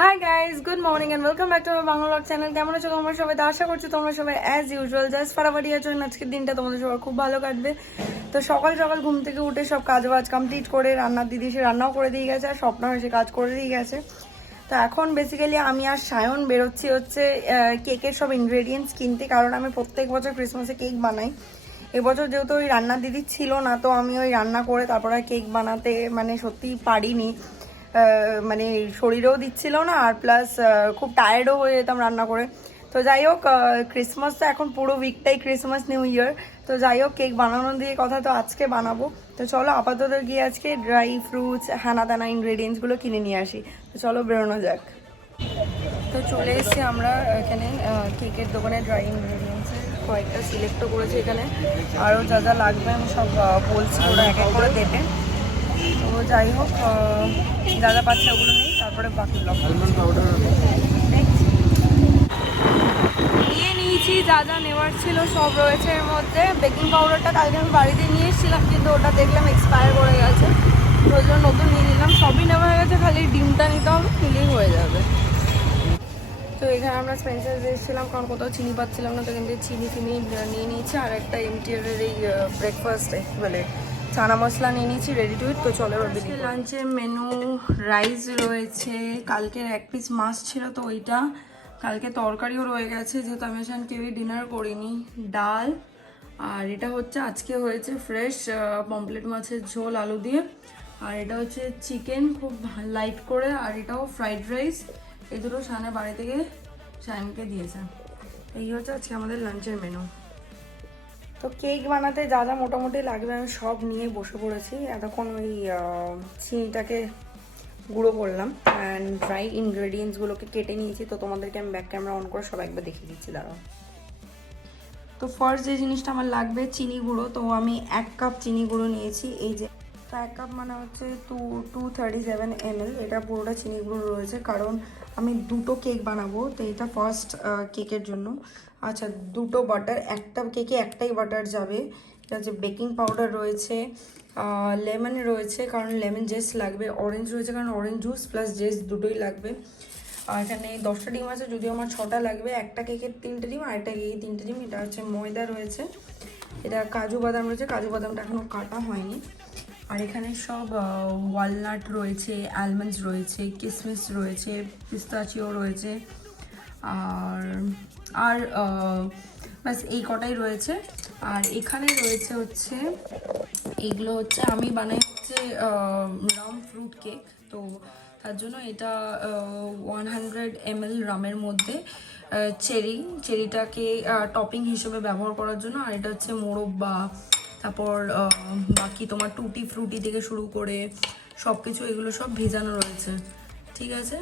Hi guys, good morning and welcome back to my Bangla blog channel. কেমন আছো তোমরা সবাই? তো আশা করছি তোমরা সবাই অ্যাজ ইউজুয়াল জাস্ট ফাটাফাটি আছো। আজকের দিনটা তোমাদের সবার খুব ভালো কাটবে। তো সকাল সকাল ঘুম থেকে উঠে সব কাজ বাজ কমপ্লিট করে রান্নার দিদি সে রান্নাও করে দিয়ে গেছে, আর স্বপ্ন সে কাজ করে দিয়ে গেছে। তো এখন বেসিক্যালি আমি আর সায়ন বেরোচ্ছি হচ্ছে কেকের সব ইনগ্রেডিয়েন্টস কিনতে, কারণ আমি প্রত্যেক বছর ক্রিসমাসে কেক বানাই। এবছর যেহেতু ওই রান্নার দিদি ছিল না, তো আমি ওই রান্না করে তারপরে কেক বানাতে মানে সত্যিই পারিনি। মানে শরীরেও দিচ্ছিল না, আর প্লাস খুব টায়ার্ডও হয়ে যেতাম রান্না করে। তো যাই হোক, ক্রিসমাস তো এখন পুরো উইকটাই ক্রিসমাস নিউ ইয়ার। তো যাই হোক, কেক বানানো দিয়ে কথা, তো আজকে বানাবো। তো চলো আপাতত গিয়ে আজকে ড্রাই ফ্রুটস হানা দানা ইনগ্রেডিয়েন্টসগুলো কিনে নিয়ে আসি। তো চলো বেরোনো যাক। তো চলে এসেছি আমরা এখানে কেকের দোকানে। ড্রাই ইনগ্রেডিয়েন্টসের কয়েকটা সিলেক্টও করেছি এখানে, আরও যা যা লাগবে আমি সব বলছি, ওরা এক এক করে দেবে। তো যাই হোক, যা যা পাচ্ছে ওগুলো নেই, তারপরে বাকি ব্লগ নিয়ে নিয়েছি। যা যা নেওয়ার ছিল সব রয়েছে এর মধ্যে। বেকিং পাউডারটা কালকে আমি বাড়িতে নিয়ে এসেছিলাম, কিন্তু ওটা দেখলাম এক্সপায়ার করে গেছে, তো ওই জন্য নতুন নিয়ে নিলাম। সবই নেওয়া হয়ে গেছে, খালি ডিমটা নিতে হবে, নিলেই হয়ে যাবে। তো এখানে আমরা স্পেন্সার এসেছিলাম, কারণ কোথাও চিনি পাচ্ছিলাম না, তো কিন্তু চিনি নিয়ে নিয়েছি। আর একটা এমটিআরের এই ব্রেকফাস্ট বলে চানা মশলা নিয়ে নিয়েছি, রেডি টু ইট। তো চলো এবার লাঞ্চের মেনু রাইস রয়েছে, কালকের এক পিস মাছ ছিল তো ওইটা, কালকে তরকারিও রয়ে গেছে যেহেতু আমি এখানে কেউই ডিনার করিনি। ডাল, আর এটা হচ্ছে আজকে হয়েছে ফ্রেশ পমপ্লেট মাছের ঝোল আলু দিয়ে, আর এটা হচ্ছে চিকেন খুব লাইট করে, আর এটাও ফ্রাইড রাইস। এই দুটো সায়নের বাড়ি থেকে সায়নকে দিয়েছে। এই হচ্ছে আজকে আমাদের লাঞ্চের মেনু। তো কেক বানাতে যা যা মোটামুটি লাগবে আমি সব নিয়ে বসে পড়েছি। এতক্ষণ ওই চিনিটাকে গুঁড়ো করলাম, অ্যান্ড ড্রাই ইনগ্রেডিয়েন্টসগুলোকে কেটে নিয়েছি। তো তোমাদেরকে আমি ব্যাক ক্যামেরা অন করে সব একবার দেখিয়ে দিচ্ছি, দাঁড়াও। তো ফার্স্ট যে জিনিসটা আমার লাগবে চিনি গুঁড়ো। তো আমি 1 কাপ চিনি গুঁড়ো নিয়েছি। এই যে তো 1 কাপ মানে হচ্ছে 237 ml, এটা পুরোটা চিনি গুঁড়ো রয়েছে, কারণ আমি দুটো কেক বানাবো, তো এটা ফার্স্ট কেকের জন্য। আচ্ছা, দুটো বাটার, একটা কেকে একটাই বাটার যাবে। এটা হচ্ছে বেকিং পাউডার রয়েছে, লেমন রয়েছে কারণ লেমন জেস্ট লাগবে, অরেঞ্জ রয়েছে কারণ অরেঞ্জ জুস প্লাস জেস্ট দুটোই লাগবে। আর এখানে 10টা ডিম আছে, যদিও আমার 6টা লাগবে। একটা কেকের 3টে ডিম, আর একটা কেকের 3টে ডিম। এটা হচ্ছে ময়দা রয়েছে, এটা কাজু বাদাম রয়েছে, কাজু বাদামটা এখনও কাটা হয়নি। আর এখানে সব ওয়ালনাট রয়েছে, আলমন্ডস রয়েছে, কিশমিশ রয়েছে, পিস্তাচিও রয়েছে, আর আর ব্যাস এই কটাই রয়েছে। আর এখানে রয়েছে হচ্ছে এইগুলো হচ্ছে আমি বানাই হচ্ছে রাম ফ্রুট কেক। তো তার জন্য এটা 100 ml রামের মধ্যে চেরিটাকে টপিং হিসেবে ব্যবহার করার জন্য। আর এটা হচ্ছে মোরব্বা, তারপর বাকি তোমার টুটি ফ্রুটি থেকে শুরু করে সব কিছু, এগুলো সব ভেজানো রয়েছে, ঠিক আছে,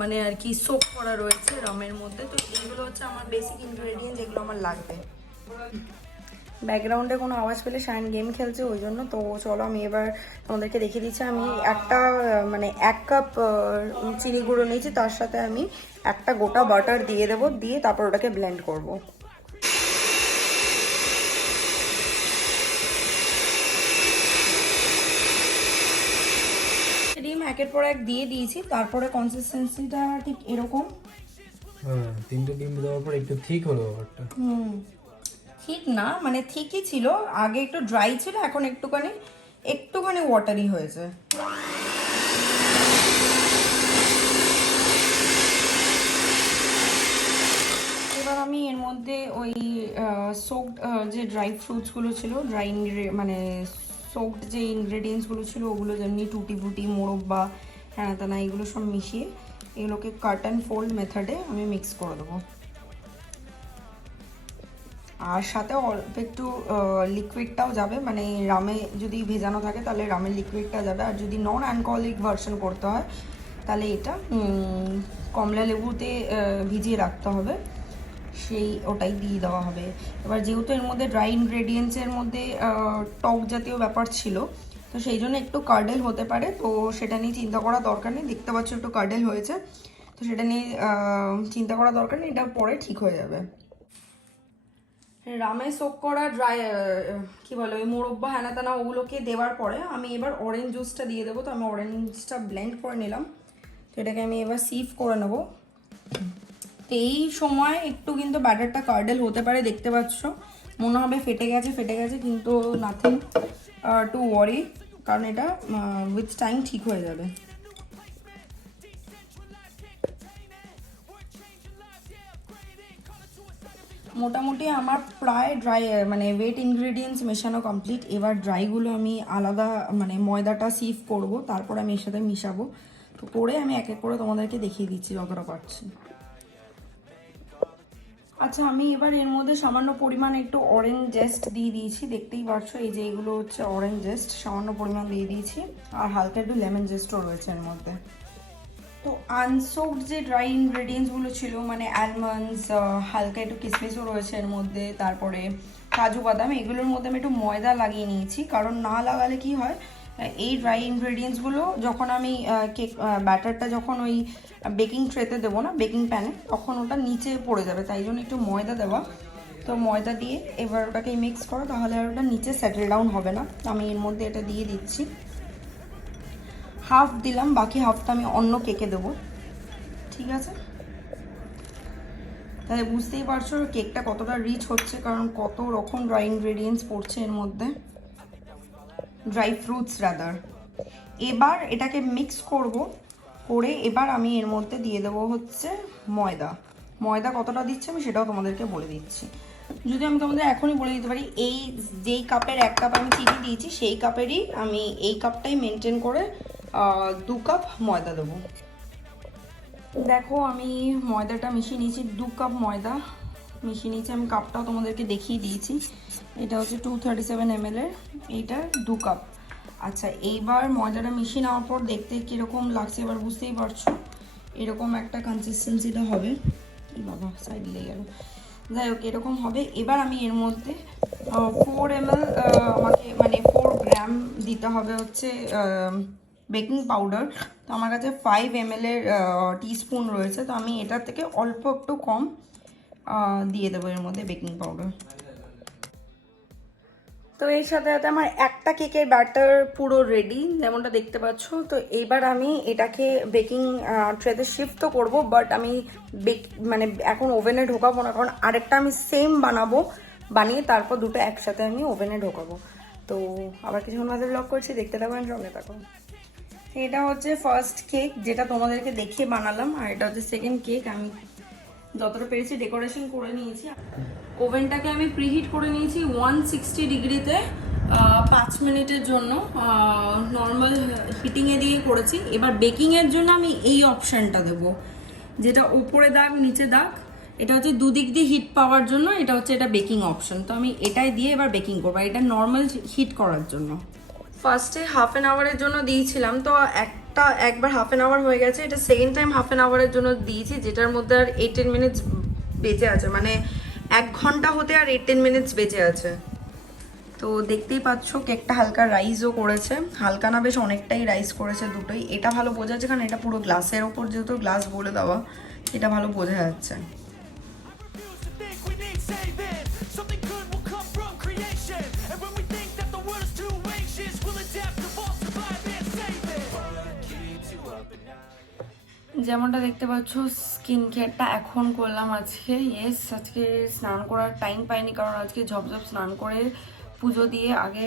মানে আর কি সোক করা রয়েছে রামের মধ্যে। তো এগুলো হচ্ছে আমার বেসিক ইনগ্রেডিয়েন্ট, যেগুলো আমার লাগবে। ব্যাকগ্রাউন্ডে কোনো আওয়াজ পেলে সায়ন গেম খেলছে, ওই জন্য। তো চলো আমি এবার তোমাদেরকে দেখিয়ে দিচ্ছি। আমি একটা মানে 1 কাপ চিনি গুঁড়ো নিয়েছি, তার সাথে আমি একটা গোটা বাটার দিয়ে দেবো, দিয়ে তারপর ওটাকে ব্লেন্ড করবো। ডিম একের পর এক দিয়ে দিয়েছি, তারপরে কনসিস্টেন্সিটা ঠিক এরকম। হ্যাঁ, 3টে ডিম দেওয়ার পর একটু ঠিক হলো ব্যাপারটা। ঠিক না, মানে ঠিকই ছিল, আগে একটু ড্রাই ছিল, এখন একটুখানি ওয়াটারি হয়েছে। এবার আমি এর মধ্যে ওই সোকড যে ড্রাই ফ্রুটসগুলো ছিল, মানে সোকড যে ইনগ্রেডিয়েন্টসগুলো ছিল ওগুলো, যেমনি টুটি ফুটি, মোরব্বা, হ্যাঁ তানা, এগুলো সব মিশিয়ে এগুলোকে কাট অ্যান্ড ফোল্ড মেথডে আমি মিক্স করে দেবো। আর সাথে অল্প একটু লিকুইডটাও যাবে, মানে রামে যদি ভেজানো থাকে তাহলে রামের লিকুইডটা যাবে, আর যদি নন অ্যালকোহলিক ভার্সন করতে হয় তাহলে এটা কমলা লেবুতে ভিজিয়ে রাখতে হবে, ওটাই দিয়ে দেওয়া হবে। এবার যেহেতু এর মধ্যে ড্রাই ইনগ্রেডিয়েন্টসের মধ্যে টক জাতীয় ব্যাপার ছিল, তো সেই জন্য একটু কার্ডেল হতে পারে, তো সেটা নিয়ে চিন্তা করা দরকার নেই। দেখতে পাচ্ছ একটু কার্ডেল হয়েছে, তো সেটা নিয়ে চিন্তা করা দরকার নেই, এটা পরে ঠিক হয়ে যাবে। রামে সোক করা ড্রাই কি বলে ওই মোরব্বা হ্যানা তানা ওগুলোকে দেওয়ার পরে আমি এবার অরেঞ্জ জুসটা দিয়ে দেবো। তো আমি অরেঞ্জটা ব্লেন্ড করে নিলাম, তো এটাকে আমি এবার সিভ করে নেব। তো এই সময় একটু কিন্তু ব্যাটারটা কার্ডেল হতে পারে, দেখতে পাচ্ছ মনে হবে ফেটে গেছে, কিন্তু নাথিং টু ওয়ারি, কারণ এটা উইথ টাইম ঠিক হয়ে যাবে। মোটামুটি আমার প্রায় ড্রাই মানে ওয়েট ইনগ্রেডিয়েন্টস মেশানো কমপ্লিট। এবার ড্রাইগুলো আমি আলাদা মানে ময়দাটা সিভ করব, তারপর আমি এর সাথে মিশাবো। তো করে আমি এক এক করে তোমাদেরকে দেখিয়ে দিচ্ছি যতটা পারছি। আচ্ছা, আমি এবার এর মধ্যে সামান্য পরিমাণ একটু অরেঞ্জ জেস্ট দিয়ে দিয়েছি, দেখতেই পাচ্ছ এই যে এইগুলো হচ্ছে অরেঞ্জ জেস্ট, সামান্য পরিমাণ দিয়ে দিয়েছি। আর হালকা একটু লেমন জেস্টও রয়েছে এর মধ্যে। তো আনসোকড যে ড্রাই ইনগ্রেডিয়েন্টসগুলো ছিল মানে অ্যালমন্ডস, হালকা একটু কিশমিশও রয়েছে এর মধ্যে, তারপরে কাজু বাদাম, এগুলোর মধ্যে আমি একটু ময়দা লাগিয়ে নিয়েছি। কারণ না লাগালে কি হয়, এই ড্রাই ইনগ্রেডিয়েন্টসগুলো যখন আমি কেক ব্যাটারটা যখন ওই বেকিং ট্রেতে দেবো না, বেকিং প্যানে, তখন ওটা নিচে পড়ে যাবে, তাই জন্য একটু ময়দা দেওয়া। তো ময়দা দিয়ে এবার ওটাকে মিক্স করো, তাহলে আর ওটা নিচে সেটেল ডাউন হবে না। আমি এর মধ্যে এটা দিয়ে দিচ্ছি, হাফ দিলাম, বাকি হাফটা আমি অন্য কেকে দেবো, ঠিক আছে? তাহলে বুঝতেই পারছো কেকটা কতটা রিচ হচ্ছে, কারণ কত রকম ড্রাই ইনগ্রেডিয়েন্টস পড়ছে এর মধ্যে, ড্রাই ফ্রুটস রাদার। এবার এটাকে মিক্স করে এবার আমি এর মধ্যে দিয়ে দেবো হচ্ছে ময়দা কতটা দিচ্ছি আমি সেটাও তোমাদেরকে বলে দিচ্ছি। যদি আমি তোমাদের এখনই বলে দিতে পারি, এই যেই কাপের 1 কাপ আমি চিনি দিয়েছি, সেই কাপেরই আমি এই কাপটাই মেনটেন করে 2 কাপ ময়দা দেবো। দেখো আমি ময়দাটা মিশিয়ে নিয়েছি, 2 কাপ ময়দা মিশিয়ে নিয়েছি। আমি কাপটাও তোমাদেরকে দেখিয়ে দিয়েছি, এটা হচ্ছে 237 ml এর, এইটা 2 কাপ। আচ্ছা, এইবার ময়দাটা মিশিয়ে নেওয়ার পর দেখতে কীরকম লাগছে এবার বুঝতেই পারছো, এরকম একটা কনসিস্টেন্সিটা হবে। বাবা সাইড লেগে গেল, যাই হোক এরকম হবে। এবার আমি এর মধ্যে 4 ml আমাকে মানে 4 গ্রাম দিতে হবে হচ্ছে বেকিং পাউডার। তো আমার কাছে 5 ml এর টিস্পুন রয়েছে, তো আমি এটার থেকে অল্প একটু কম দিয়ে দেবো এর মধ্যে বেকিং পাউডার। তো এর সাথে সাথে আমার একটা কেকের ব্যাটার পুরো রেডি, যেমনটা দেখতে পাচ্ছ। তো এবার আমি এটাকে বেকিং ট্রেতে শিফট তো করবো, বাট আমি মানে এখন ওভেনে ঢোকাবো না, কারণ আরেকটা আমি সেম বানিয়ে তারপর দুটো একসাথে আমি ওভেনে ঢোকাবো। তো আবার কিছুক্ষণ মাঝে ব্লগ করছি, দেখতে থাকবেন, সঙ্গে থাকো। এটা হচ্ছে ফার্স্ট কেক যেটা তোমাদেরকে দেখিয়ে বানালাম, আর এটা হচ্ছে সেকেন্ড কেক। আমি যতটা পেরেছি ডেকোরেশন করে নিয়েছি। ওভেনটাকে আমি প্রিহিট করে নিয়েছি 160 ডিগ্রিতে 5 মিনিটের জন্য, নর্মাল হিটিংয়ে দিয়ে করেছি। এবার বেকিংয়ের জন্য আমি এই অপশানটা দেবো, যেটা ওপরে দাগ নিচে দাগ, এটা হচ্ছে দুদিক দিয়ে হিট পাওয়ার জন্য, এটা বেকিং অপশান। তো আমি এটাই দিয়ে এবার বেকিং করবো, এটা নর্মাল হিট করার জন্য। ফার্স্টে হাফ অ্যান আওয়ারের জন্য দিয়েছিলাম, তো একবার হাফ অ্যান আওয়ার হয়ে গেছে, এটা সেকেন্ড টাইম হাফ অ্যান আওয়ারের জন্য দিয়েছি, যেটার মধ্যে আর 8-10 মিনিটস বেঁচে আছে, মানে 1 ঘন্টা হতে আর 8-10 মিনিটস বেঁচে আছে। তো দেখতেই পাচ্ছ কেকটা হালকা রাইসও করেছে, হালকা না বেশ অনেকটাই রাইস করেছে দুটোই। এটা ভালো বোঝা যাচ্ছে, কারণ এটা পুরো গ্লাসের ওপর, যেহেতু গ্লাস বলে দেওয়া, এটা ভালো বোঝা যাচ্ছে। যেমনটা দেখতে পাচ্ছ স্কিন কেয়ারটা এখন করলাম আজকে। আজকে স্নান করার টাইম পাইনি, কারণ আজকে ঝপঝপ স্নান করে পুজো দিয়ে আগে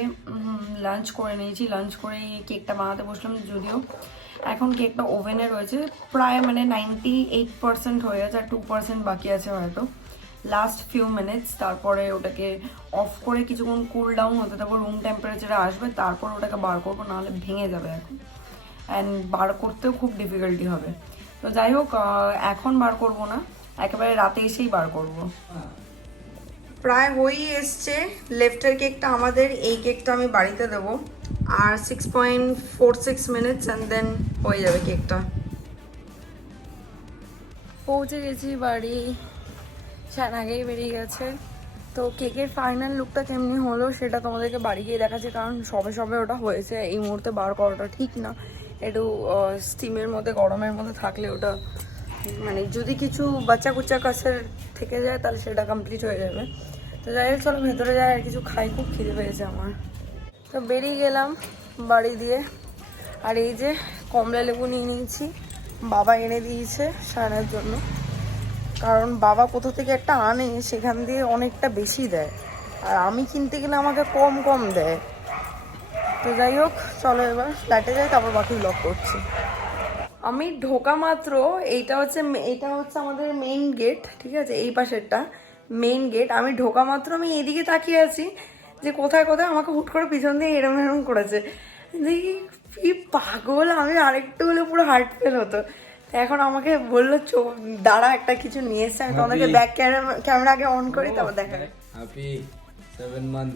লাঞ্চ করে নিয়েছি। লাঞ্চ করে কেকটা বানাতে বসলাম, যদিও এখন কেকটা ওভেনে রয়েছে প্রায় মানে 98% হয়ে গেছে, আর 2% বাকি আছে হয়তো। লাস্ট ফিউ মিনিটস, তারপরে ওটাকে অফ করে কিছুক্ষণ কুল ডাউন হতে, তারপর রুম টেম্পারেচারে আসবে, তারপর ওটাকে বার করবো, নাহলে ভেঙে যাবে এখন, অ্যান্ড বার করতেও খুব ডিফিকাল্টি হবে। তো যাই হোক, এখন বার করব না, একেবারে রাতে এসেই বার করব। প্রায় হয়েই এসছে লেফটের কেকটা আমাদের, এই কেকটা আমি বাড়িতে দেবো, আর 6.46 মিনিটস অ্যান্ড দেন হয়ে যাবে কেকটা। পৌঁছে গেছি বাড়ি, ছান আগেই বেরিয়ে গেছে। তো কেকের ফাইনাল লুকটা কেমনি হলো সেটা তোমাদেরকে বাড়ি গিয়ে দেখাচ্ছি, কারণ সবে ওটা হয়েছে, এই মুহূর্তে বার করাটা ঠিক না। একটু স্টিমের মধ্যে, গরমের মধ্যে থাকলে ওটা মানে যদি কিছু বাচ্চা কুচ্চা কাছের থেকে যায় তাহলে সেটা কমপ্লিট হয়ে যাবে। তো যাই হোক, চলো ভেতরে যাই, আর কিছু খাই, খুব খিদে পেয়েছে আমার। তো বেরিয়ে গেলাম বাড়ি দিয়ে, আর এই যে কমলা লেবু নিয়ে নিয়েছি, বাবা এনে দিয়েছে সায়নের জন্য, কারণ বাবা কোথা থেকে একটা আনে সেখান দিয়ে অনেকটা বেশি দেয়, আর আমি কিনতে গেলে আমাকে কম কম দেয়। তো যাই হোক, চলো এবার ফ্ল্যাটে যাই, তারপর বাকি ব্লগ করছি। আমি ঢোকা মাত্র এটা হচ্ছে আমাদের মেইন গেট, ঠিক আছে, এই পাশেরটা মেইন গেট। আমি ঢোকা মাত্র আমি এদিকে তাকিয়ে আছি যে কোথায় কোথায় আমাকে হুট করে পিছন দিয়ে এরম এরম করেছে, দেখি কি পাগল, আমি আরেকটু হলে পুরো হার্ট ফেল হতো। তো এখন আমাকে বললো দাঁড়া একটা কিছু নিয়ে এসছে, আমি তোমাদেরকে ব্যাক ক্যামেরা আগে অন করি তারপর দেখাবে। Happy 7 month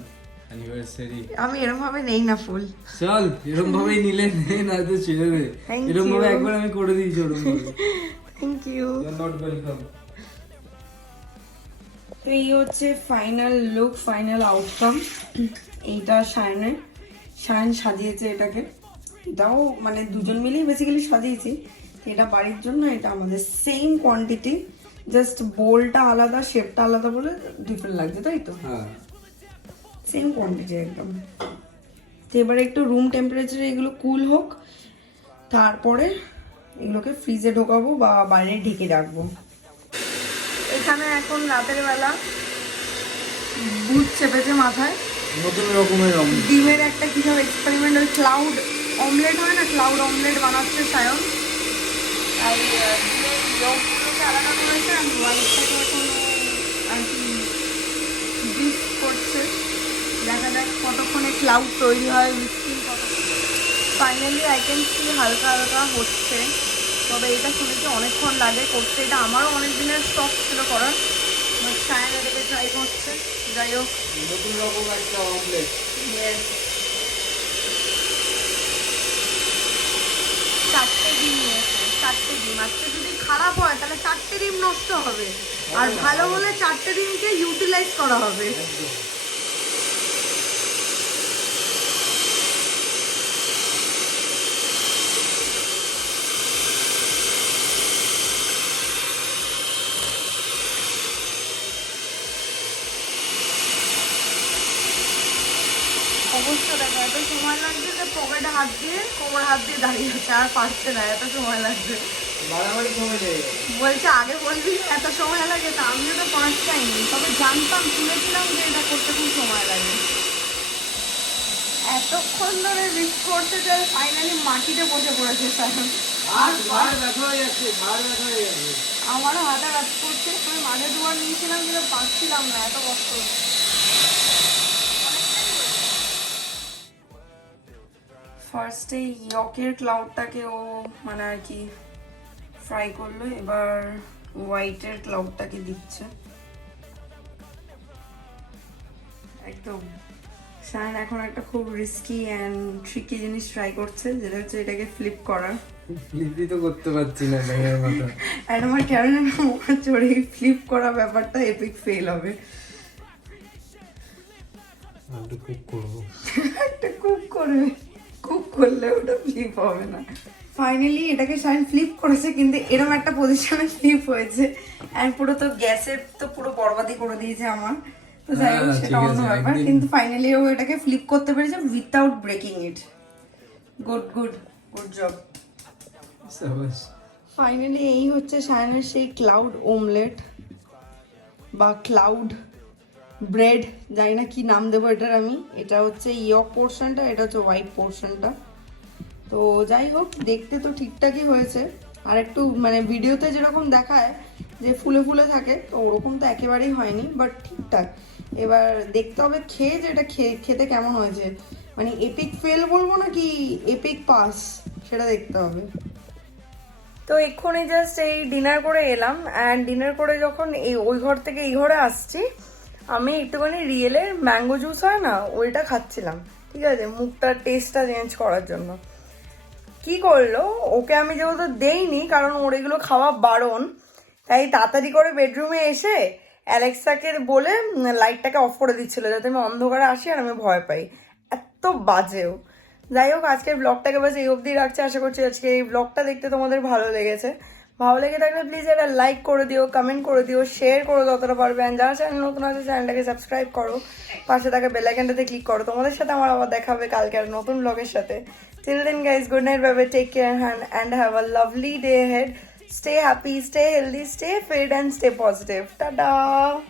anniversary. আমি এরকম ভাবে নেই না ফুল, চল এরকম ভাবেই নিলে নে, না তো ছেড়ে দে। এরকম ভাবে একবার আমি করে দিয়েছি ওরকম ভাবে। Thank you. You are not welcome. তো এই হচ্ছে ফাইনাল লুক, ফাইনাল আউটকাম। এইটা সায়ন সাজিয়েছে এটাকে, এটাও মানে দুজন মিলেই বেসিক্যালি সাজিয়েছি। এটা বাড়ির জন্য, এটা আমাদের সেম কোয়ান্টিটি, জাস্ট বোলটা আলাদা, শেপটা আলাদা বলে ডিফারেন্ট লাগছে, তাই তো? হ্যাঁ, সেম কোয়ান্টিটি একদম। তো এবারে একটু রুম টেম্পারেচারে এগুলো কুল হোক, তারপরে এগুলোকে ফ্রিজে ঢোকাবো বা বাইরে ঢেকে রাখবো। এখানে এখন রাতের বেলা ভূত চেপেছে মাথায়, নতুন রকমের ডিমের একটা কি সব এক্সপেরিমেন্ট, ওই ক্লাউড অমলেট হয় না, ক্লাউড অমলেট বানাচ্ছে সায়ন। তাই ডিমের ইয়গগুলোকে আলাদা করেছে আর হোয়াইটটাকে এখন আর কি ডিপ করছে। দেখা যাক কতক্ষণে ক্লাউড তৈরি হয়, মিষ্টি ফাইনালি আই ক্যান সি হালকা হালকা হচ্ছে। তবে এটা শুনেছি অনেকক্ষণ লাগে করতে, এটা আমারও অনেক দিনের স্টক ছিল করার, বাট সায়ন এটাকে ট্রাই করছে। যাই হোক, নতুন রকম একটা অমলেট। চারটে ডিম নিয়েছে, চারটে ডিম। আজকে যদি খারাপ হয় তাহলে চারটে ডিম নষ্ট হবে, আর ভালো হলে চারটে ডিমকে ইউটিলাইজ করা হবে। অবশ্য দেখো এত সময় লাগছে যে পকেটে হাত দিয়ে কোমর হাত দিয়ে দাঁড়িয়ে আছে, আর পারছে না, এত সময় লাগছে। বাড়াবাড়ি সময় লেগে গেছে। বলছে আগে বলবি এত সময় লাগে, তা আমিও তো ফার্স্ট টাইম, তবে জানতাম, শুনেছিলাম যে এটা করতে খুব সময় লাগে। এতক্ষণ ধরে রিস্ক করছে যে ফাইনালি মাটিতে বসে পড়েছে সায়ন। আমারও হাতে কাজ করছে, আমি মাঝে দুবার নিয়েছিলাম কিন্তু পাচ্ছিলাম না, এত কষ্ট হচ্ছে। ফার্স্টে ইয়কের ক্লাউডটাকে ও মানে আর কি ফ্রাই করলো, এবার হোয়াইটের ক্লাউডটাকে দিচ্ছে একদম। সায়ন এখন একটা খুব রিস্কি অ্যান্ড ট্রিকি জিনিস ট্রাই করছে, যেটা হচ্ছে এটাকে ফ্লিপ করা। ফ্লিপই তো করতে পারছি না ব্যাঙের মতো। আর আমার কেমন মনে চড়ে এই ফ্লিপ করা ব্যাপারটা এপিক ফেল হবে। একটু কুক করবো, একটা কুক করবে, কুক করলে ওটা ফ্লিপ হবে না। ফাইনালি এটাকে সায়ন ফ্লিপ করেছে, কিন্তু এরকম একটা পজিশনে ফ্লিপ হয়েছে, অ্যান্ড পুরো তো গ্যাসের তো পুরো বরবাদি করে দিয়েছে আমার। তো যাই হোক, সেটা অন্য ব্যাপার, কিন্তু ফাইনালি ও এটাকে ফ্লিপ করতে পেরেছে without breaking it. Good good good job. Finally এই হচ্ছে সায়নের সেই ক্লাউড ওমলেট বা ক্লাউড ব্রেড, জানি না কি নাম দেবো এটার আমি। এটা হচ্ছে ইয়ক পোর্শনটা, এটা হচ্ছে হোয়াইট পোর্শনটা। তো যাই হোক, দেখতে তো ঠিকঠাকই হয়েছে, আর একটু মানে ভিডিওতে যেরকম দেখায় যে ফুলে ফুলে থাকে, তো ওরকম তো একেবারেই হয়নি, বাট ঠিকঠাক। এবার দেখতে হবে খেয়ে যে এটা খেতে কেমন হয়েছে, মানে এপিক ফেল বলবো নাকি এপিক পাস, সেটা দেখতে হবে। তো এক্ষুনি জাস্ট এই ডিনার করে এলাম, অ্যান্ড ডিনার করে যখন ওই ঘর থেকে এই ঘরে আসছি, আমি একটুখানি রিয়েলের ম্যাঙ্গো জুস হয় না, ওইটা খাচ্ছিলাম, ঠিক আছে, মুখটার টেস্টটা চেঞ্জ করার জন্য। কি করলো, ওকে আমি যেহেতু দেইনি কারণ ওর এগুলো খাওয়া বারণ, তাই তাড়াতাড়ি করে বেডরুমে এসে অ্যালেক্সাকে বলে লাইটটাকে অফ করে দিচ্ছিল যাতে আমি অন্ধকারে আসি আর আমি ভয় পাই। এত বাজেও। যাই হোক, আজকের ব্লগটাকে বাস এই অবধি রাখছি। আশা করছি আজকে এই ব্লগটা দেখতে তোমাদের ভালো লেগেছে। ভালো লেগে থাকলে প্লিজ একটা লাইক করে দিও, কমেন্ট করে দিও, শেয়ার করো যতটা পারবে, অ্যান্ড যারা চ্যানেল নতুন আছে চ্যানেলটাকে সাবস্ক্রাইব করো, পাশে থাকা বেল আইকনটাতে ক্লিক করো। তোমাদের সাথে আমার আবার দেখা হবে কালকে আর নতুন ব্লগের সাথে। Till then, guys, good night, bye bye, take care, and have a lovely day ahead. Stay happy, stay healthy, stay fit, and stay positive. Ta-da!